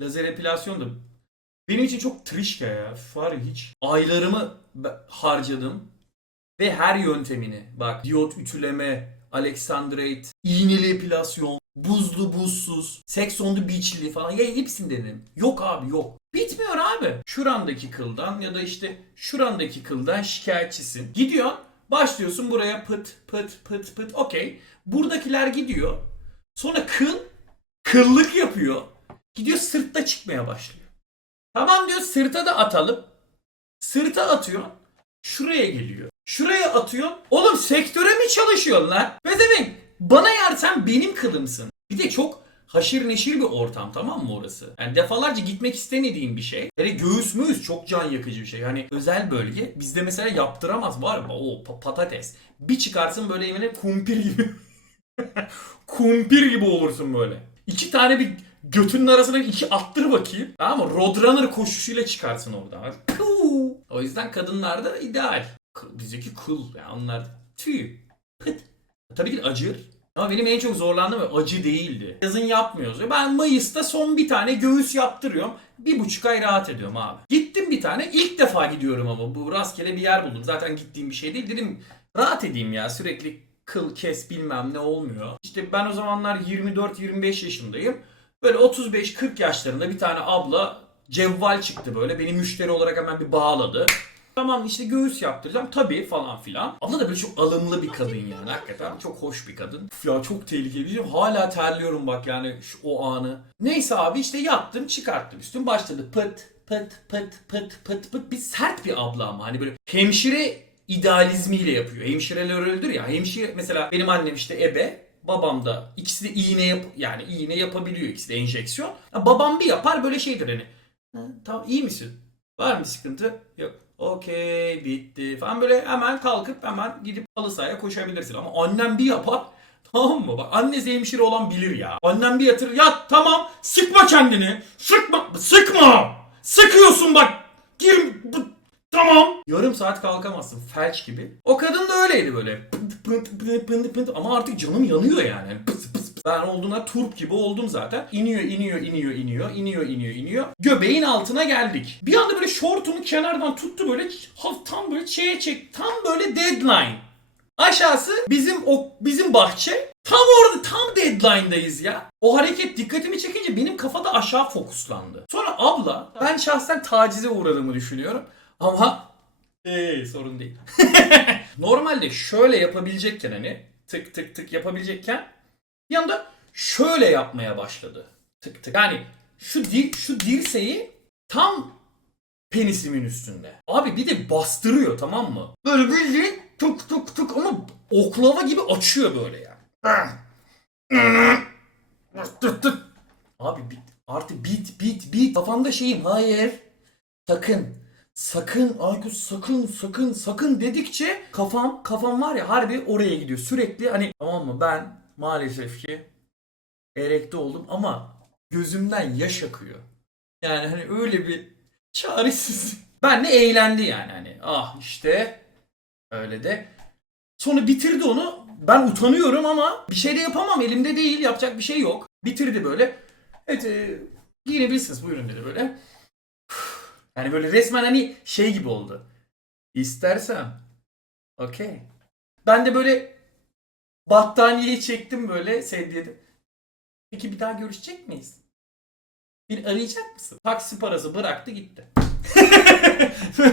Lazer epilasyon da benim için çok trişka ya. Ya hiç. Aylarımı harcadım. Ve her yöntemini. Bak diyot ütüleme, Alexandrite, iğneli epilasyon, buzlu buzsuz, the beach'li falan. Ya hepsini denedim. Yok abi yok. Bitmiyor abi. Şurandaki kıldan ya da işte şurandaki kıldan şikayetçisin. Gidiyorsun başlıyorsun buraya pıt pıt pıt pıt okey. Buradakiler gidiyor. Sonra kıl kıllık yapıyor. Gidiyor sırtta çıkmaya başlıyor. Tamam diyor sırta da atalım. Sırta atıyor. Şuraya geliyor. Şuraya atıyor. Oğlum sektöre mi çalışıyorsun lan? Ve demek bana yer sen benim kılımsın. Bir de çok haşir neşir bir ortam tamam mı orası? Yani defalarca gitmek istemediğim bir şey. Hele göğüs müğüs çok can yakıcı bir şey. Hani özel bölge bizde mesela yaptıramaz var mı? O pa- patates. Bir çıkarsın böyle evine kumpir gibi. kumpir gibi olursun böyle. İki tane bir götünün arasına iki attır bakayım. Tamam mı? Roadrunner koşuşuyla çıkarsın oradan. Puu! O yüzden kadınlarda ideal. Bizdeki kıl. Yani onlar tüy. Pıt. Tabii ki acır. Ama benim en çok zorlandığım acı değildi. Yazın yapmıyoruz. Ben Mayıs'ta son bir tane göğüs yaptırıyorum. Bir buçuk ay rahat ediyorum abi. Gittim bir tane. ilk defa gidiyorum ama bu rastgele bir yer buldum. Zaten gittiğim bir şey değil. Dedim rahat edeyim ya sürekli kıl kes bilmem ne olmuyor. İşte ben o zamanlar 24-25 yaşındayım. Böyle 35-40 yaşlarında bir tane abla cevval çıktı böyle. Beni müşteri olarak hemen bir bağladı. Tamam işte göğüs yaptıracağım tabii falan filan. Abla da böyle çok alımlı bir kadın yani hakikaten çok hoş bir kadın. Üf ya çok tehlikeli bir şey. Hala terliyorum bak yani şu, o anı. Neyse abi işte yattım çıkarttım üstüm başladı pıt pıt pıt pıt pıt pıt. Bir sert bir abla ama hani böyle hemşire idealizmiyle yapıyor. Hemşireler öyledir ya. Hemşire mesela benim annem işte ebe. Babam da ikisi de iğne yap yani iğne yapabiliyor ikisi de enjeksiyon. Ya babam bir yapar böyle şeydir hani. "Ha, Tamam iyi misin? Var mı sıkıntı? Yok. Okey bitti falan böyle hemen kalkıp hemen gidip halı sahaya koşabilirsin. Ama annem bir yapar tamam mı? Bak annesi hemşire olan bilir ya. Annem bir yatır yat tamam sıkma kendini. Sıkma sıkma. Sıkıyorsun bak. Gir bu- Tamam. Yarım saat kalkamazsın felç gibi. O kadın öyleydi böyle. Pınt pınt pınt pınt ama artık canım yanıyor yani. Pıs pıs pıs. Ben olduğuna turp gibi oldum zaten. İniyor iniyor iniyor iniyor iniyor iniyor iniyor. Göbeğin altına geldik. Bir anda böyle şortumu kenardan tuttu böyle tam böyle şeye çek. Tam böyle deadline. Aşağısı bizim o bizim bahçe. Tam orada tam deadline'dayız ya. O hareket dikkatimi çekince benim kafada aşağı fokuslandı. Sonra abla ben şahsen tacize uğradığımı düşünüyorum. Ama ee, sorun değil. Normalde şöyle yapabilecekken hani tık tık tık yapabilecekken bir anda şöyle yapmaya başladı. Tık tık. Yani şu di şu dirseği tam penisimin üstünde. Abi bir de bastırıyor tamam mı? Böyle bildiğin tık tık tık ama oklava gibi açıyor böyle yani. Tık tık. Abi bit artık bit bit bit kafamda şeyim hayır sakın sakın Aykut sakın sakın sakın dedikçe kafam kafam var ya harbi oraya gidiyor sürekli hani tamam mı ben maalesef ki erekte oldum ama gözümden yaş akıyor. Yani hani öyle bir çaresiz. Ben de eğlendi yani hani ah işte öyle de. Sonra bitirdi onu. Ben utanıyorum ama bir şey de yapamam. Elimde değil. Yapacak bir şey yok. Bitirdi böyle. Evet e, giyinebilirsiniz buyurun dedi böyle. Yani böyle resmen hani şey gibi oldu. İstersem. Okey. Ben de böyle battaniyeyi çektim böyle sevdiğim. Peki bir daha görüşecek miyiz? Bir arayacak mısın? Taksi parası bıraktı gitti.